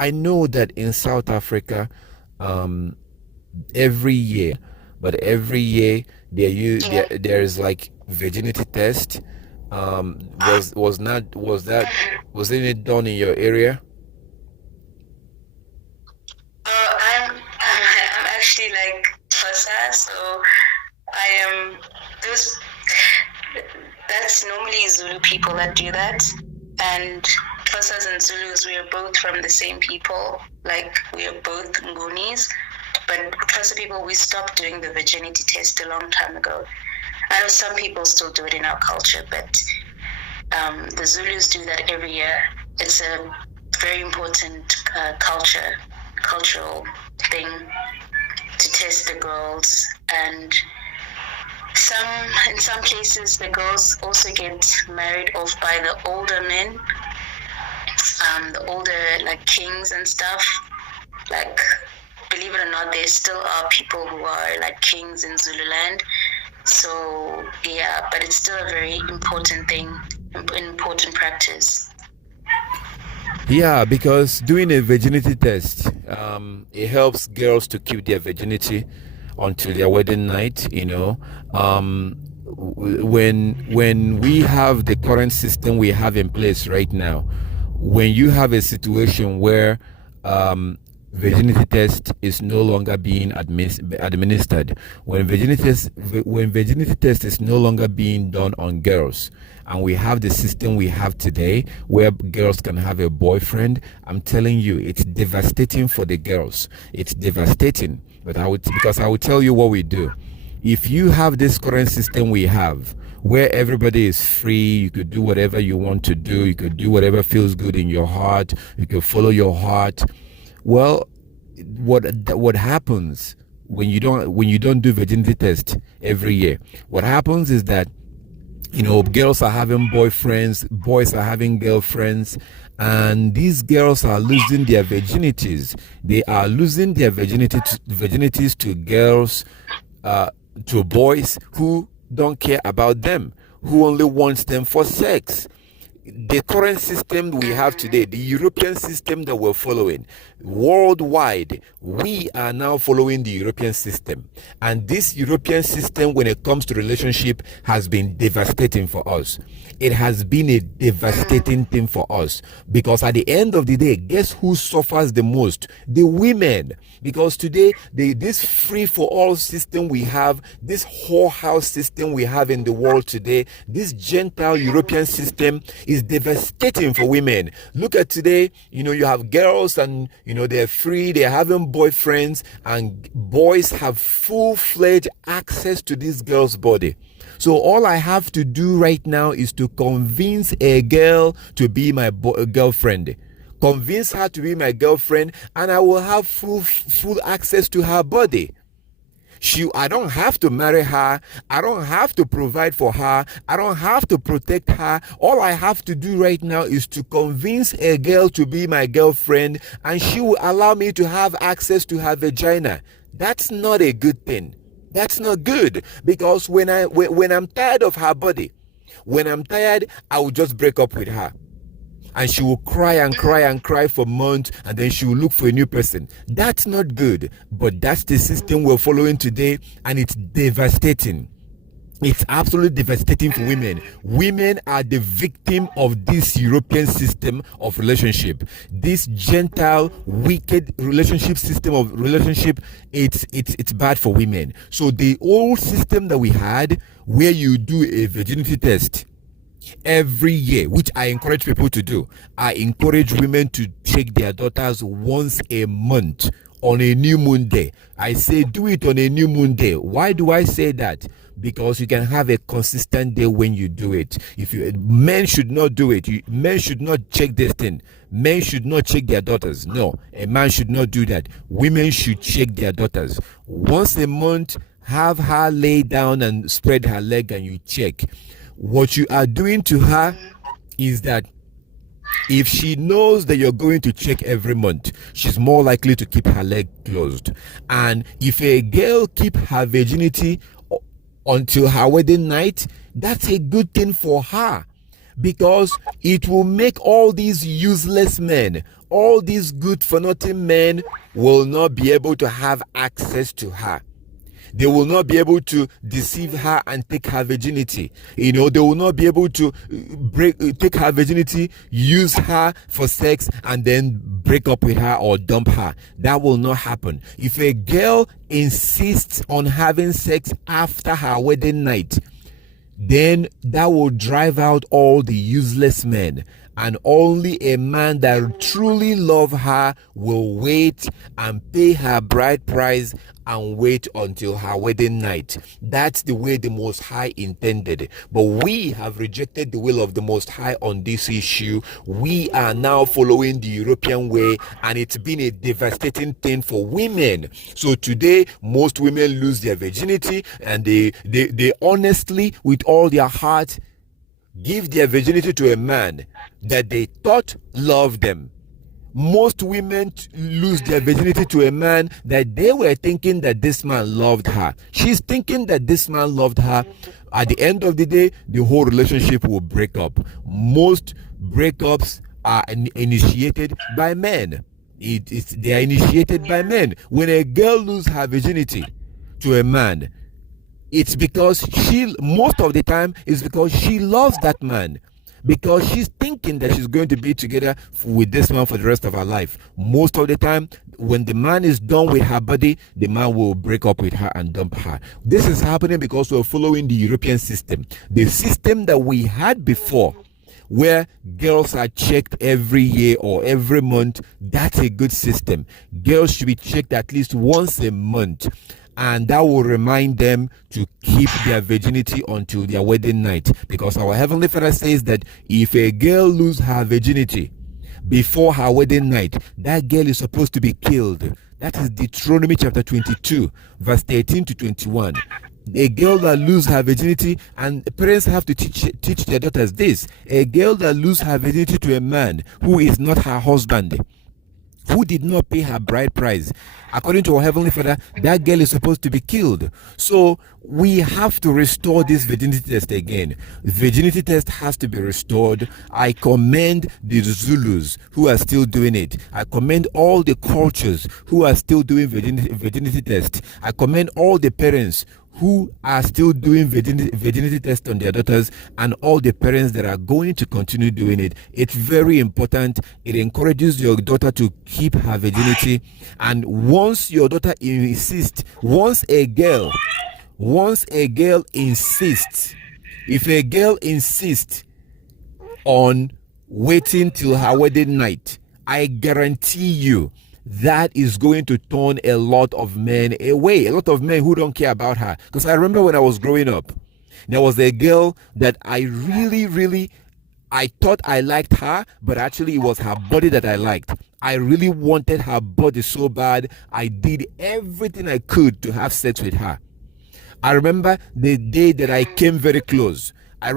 I know that in South Africa, um, every year, but every year Yeah. there's like virginity test. Was not was that was it done in your area? I'm actually like Xhosa, so I am those. That's normally Zulu people that do that, and Xhosas and Zulus, we are both from the same people. Like we are both Ngunis, but Xhosa people, we stopped doing the virginity test a long time ago. I know some people still do it in our culture, but the Zulus do that every year. It's a very important cultural thing to test the girls, and in some cases the girls also get married off by the older men, the older like kings and stuff. Like, believe it or not, there still are people who are like kings in Zululand. So yeah, but it's still a very important thing, important practice. Yeah, because doing a virginity test, it helps girls to keep their virginity until their wedding night. When we have the current system we have in place right now, when you have a situation where um, virginity test is no longer being administered, when virginity test is no longer being done on girls, and we have the system we have today where girls can have a boyfriend, I'm telling you, it's devastating for the girls. It's devastating. But I would tell you what we do. If you have this current system we have, where everybody is free, you could do whatever you want to do, you could do whatever feels good in your heart, you could follow your heart. Well, what happens when you don't do virginity test every year? What happens is that girls are having boyfriends, boys are having girlfriends, and these girls are losing their virginities. They are losing their virginities to girls, uh, to boys who don't care about them, who only wants them for sex. The current system we have today, the European system that we're following worldwide, we are now following the European system. And this European system, when it comes to relationship, has been devastating for us. It has been a devastating thing for us, because at the end of the day, guess who suffers the most? The women. Because today, this free for all system we have, this whorehouse system we have in the world today, this Gentile European system is devastating for women. Look at today, you have girls and, they're free, they're having boyfriends, and boys have full-fledged access to this girl's body. So all I have to do right now is to convince a girl to be my girlfriend. Convince her to be my girlfriend, and I will have full access to her body. I don't have to marry her. I don't have to provide for her. I don't have to protect her. All I have to do right now is to convince a girl to be my girlfriend, and she will allow me to have access to her vagina. That's not a good thing. That's not good, because when I'm tired of her body, when I'm tired, I will just break up with her. And she will cry and cry and cry for months, and then she will look for a new person. That's not good, but that's the system we're following today, and it's devastating. It's absolutely devastating for women. Women are the victim of this European system of relationship. This Gentile, wicked relationship system of relationship, it's bad for women. So the old system that we had, where you do a virginity test every year, which I encourage people to do. I encourage women to check their daughters once a month on a new moon day. I say do it on a new moon day. Why do I say that? Because you can have a consistent day when you do it. Men should not do it. Men should not check this thing. Men should not check their daughters. No, a man should not do that. Women should check their daughters once a month. Have her lay down and spread her leg, and you check. What you are doing to her is that if she knows that you're going to check every month, she's more likely to keep her leg closed. And if a girl keep her virginity until her wedding night, that's a good thing for her, because it will make all these useless men, all these good for nothing men will not be able to have access to her. They will not be able to deceive her and take her virginity. They will not be able to take her virginity, use her for sex, and then break up with her or dump her. That will not happen. If a girl insists on having sex after her wedding night, then that will drive out all the useless men. And only a man that truly loves her will wait and pay her bride price and wait until her wedding night. That's the way the Most High intended. But we have rejected the will of the Most High on this issue. We are now following the European way, and it's been a devastating thing for women. So today, most women lose their virginity, and they honestly, with all their heart, give their virginity to a man that they thought loved them. Most women lose their virginity to a man that they were thinking that this man loved her. She's thinking that this man loved her. At the end of the day, the whole relationship will break up. Most breakups are initiated by men. They are initiated by men. When a girl loses her virginity to a man, it's because most of the time, it's because she loves that man. Because she's thinking that she's going to be together with this man for the rest of her life. Most of the time, when the man is done with her body, the man will break up with her and dump her. This is happening because we're following the European system. The system that we had before, where girls are checked every year or every month, that's a good system. Girls should be checked at least once a month. And that will remind them to keep their virginity until their wedding night. Because our Heavenly Father says that if a girl loses her virginity before her wedding night, that girl is supposed to be killed. That is Deuteronomy chapter 22, verse 13 to 21. A girl that loses her virginity, and parents have to teach their daughters this. A girl that loses her virginity to a man who is not her husband, who did not pay her bride price, according to our Heavenly Father, that girl is supposed to be killed. So we have to restore this virginity test again. The virginity test has to be restored. I commend the Zulus who are still doing it. I commend all the cultures who are still doing virginity test. I commend all the parents who are still doing virginity test on their daughters, and all the parents that are going to continue doing it. It's very important. It encourages your daughter to keep her virginity. And once your daughter insists, once a girl insists, if a girl insists on waiting till her wedding night, I guarantee you that is going to turn a lot of men away, a lot of men who don't care about her. Because I remember when I was growing up, there was a girl that I thought I liked her, but actually it was her body that I liked. I really wanted her body so bad. I did everything I could to have sex with her. I remember the day that I came very close. We're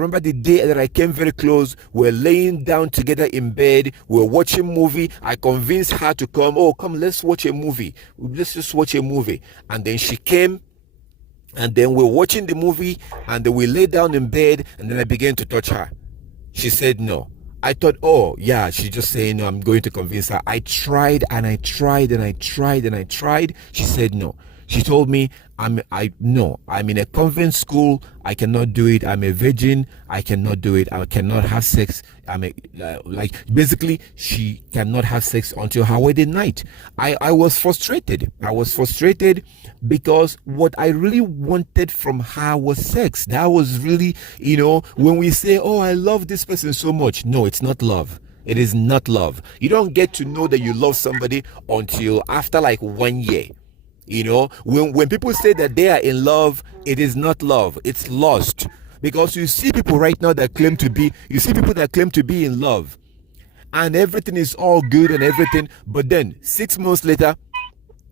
laying down together in bed. We're watching movie. I convinced her to come. Oh, come, let's watch a movie. Let's just watch a movie. And then she came. And then we're watching the movie. And then we lay down in bed. And then I began to touch her. She said no. I thought, oh, yeah, she's just saying no. I'm going to convince her. I tried and I tried and I tried and I tried. She said no. She told me, I'm in a convent school. I cannot do it. I'm a virgin. I cannot do it. I cannot have sex. Basically, she cannot have sex until her wedding night. I was frustrated. Because what I really wanted from her was sex. That was really, when we say, oh, I love this person so much. No, it's not love. It is not love. You don't get to know that you love somebody until after like 1 year. When people say that they are in love, it is not love, it's lust. Because you see people right now that claim to be in love, and everything is all good and everything, but then 6 months later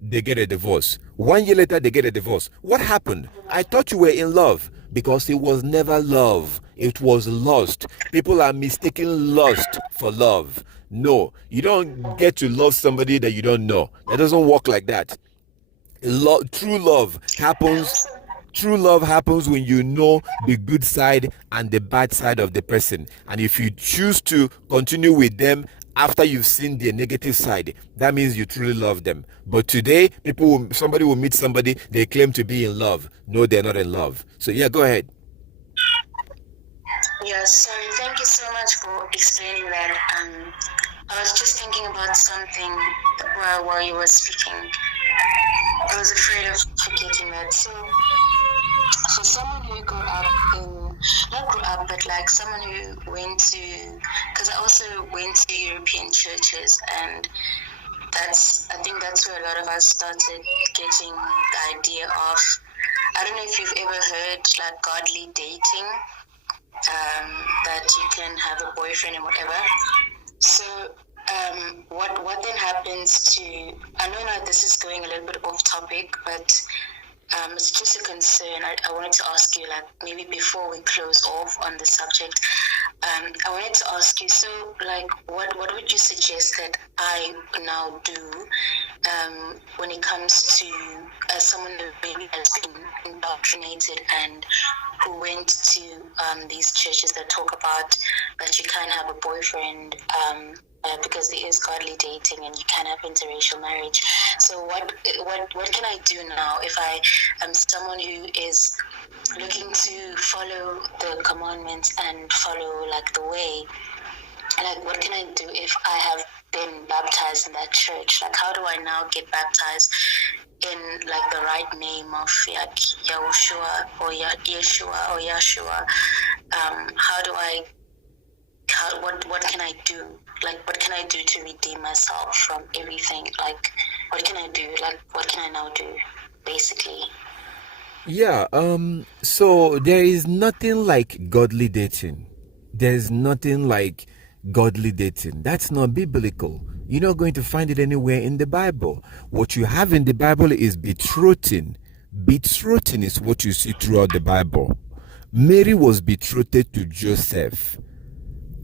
they get a divorce. 1 year later they get a divorce. What happened? I thought you were in love. Because it was never love, it was lust. People are mistaking lust for love. No, you don't get to love somebody that you don't know. That doesn't work like that. True love happens True love happens when you know the good side and the bad side of the person. And if you choose to continue with them after you've seen their negative side, that means you truly love them. But today, somebody will meet somebody, they claim to be in love. No, they're not in love. So yeah, go ahead. Yes, sorry. Thank you so much for explaining that. I was just thinking about something while you were speaking. I was afraid of forgetting that. So, for someone who grew up not grew up, but like someone who went to, because I also went to European churches, and I think that's where a lot of us started getting the idea of, I don't know if you've ever heard like godly dating, that you can have a boyfriend and whatever. So what then happens to, I know now this is going a little bit off topic, but it's just a concern. I wanted to ask you, like, maybe before we close off on the subject, I wanted to ask you, so like what would you suggest that I now do when it comes to someone who maybe has been indoctrinated and who went to these churches that talk about that you can't have a boyfriend because there is godly dating and you can have interracial marriage. So what can I do now if I am someone who is looking to follow the commandments and follow like the way? Like, what can I do if I have been baptized in that church? Like, how do I now get baptized in like the right name of Yahushua or Yeshua or Yahshua? What can I do? Like, what can I do to redeem myself from everything? Like, what can I do? Like, what can I now do, basically? Yeah, so there is nothing like godly dating. There's nothing like godly dating. That's not biblical. You're not going to find it anywhere in the Bible. What you have in the Bible is betrothing. Betrothing is what you see throughout the Bible. Mary was betrothed to Joseph.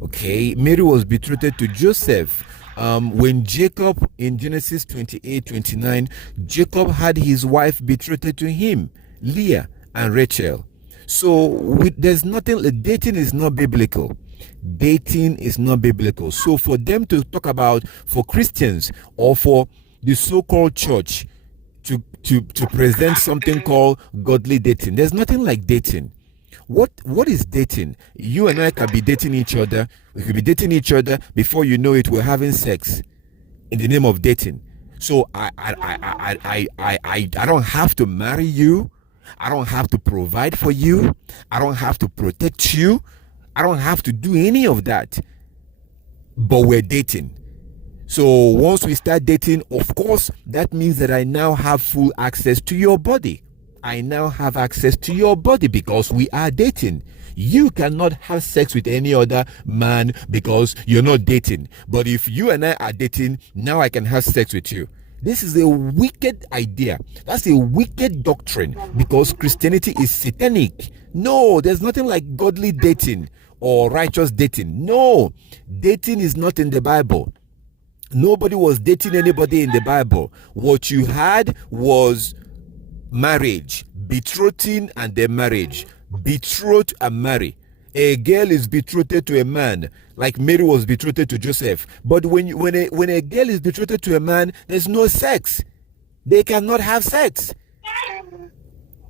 Okay, Mary was betrothed to Joseph. When Jacob, in Genesis 28:29, Jacob had his wife betrothed to him, Leah and Rachel. So there's nothing, dating is not biblical. Dating is not biblical. So for them to talk about, for Christians or for the so-called church to present something called godly dating, there's nothing like dating. What is dating? You and I can be dating each other. We could be dating each other. Before you know it, we're having sex in the name of dating. So I don't have to marry you. I don't have to provide for you. I don't have to protect you. I don't have to do any of that. But we're dating. So once we start dating, of course, that means that I now have full access to your body. I now have access to your body because we are dating. You cannot have sex with any other man because you're not dating. But if you and I are dating, now I can have sex with you. This is a wicked idea. That's a wicked doctrine because Christianity is satanic. No, there's nothing like godly dating or righteous dating. No, dating is not in the Bible. Nobody was dating anybody in the Bible. What you had was marriage, betrothing, and then marriage. Betroth and marry. A girl is betrothed to a man, like Mary was betrothed to Joseph. But when a girl is betrothed to a man, there's no sex. They cannot have sex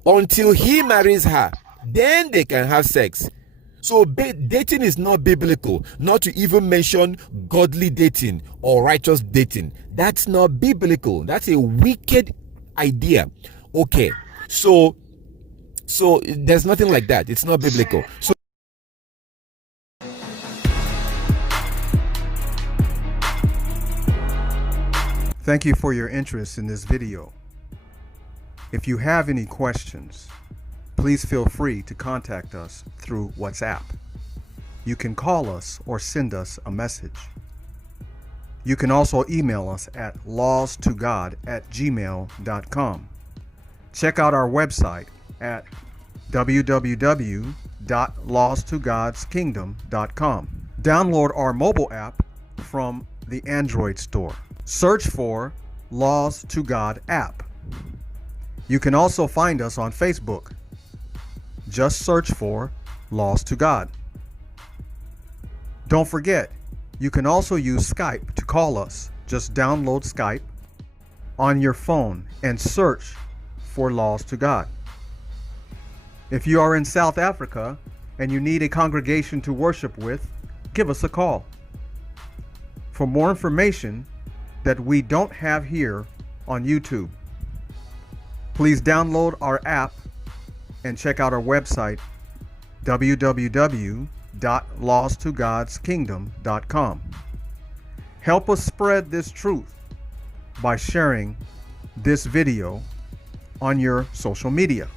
until he marries her. Then they can have sex. So dating is not biblical, not to even mention godly dating or righteous dating. That's not biblical. That's a wicked idea. Okay, so there's nothing like that. It's not biblical. So thank you for your interest in this video. If you have any questions, please feel free to contact us through WhatsApp. You can call us or send us a message. You can also email us at lawstogod@gmail.com. Check out our website at www.lawstogodskingdom.com. Download our mobile app from the Android store. Search for Laws to God app. You can also find us on Facebook Just search for Lost to God. Don't forget, you can also use Skype to call us. Just download Skype on your phone and search for Lost to God. If you are in South Africa and you need a congregation to worship with, give us a call. For more information that we don't have here on YouTube, please download our app and check out our website, www.losttogodskingdom.com. Help us spread this truth by sharing this video on your social media.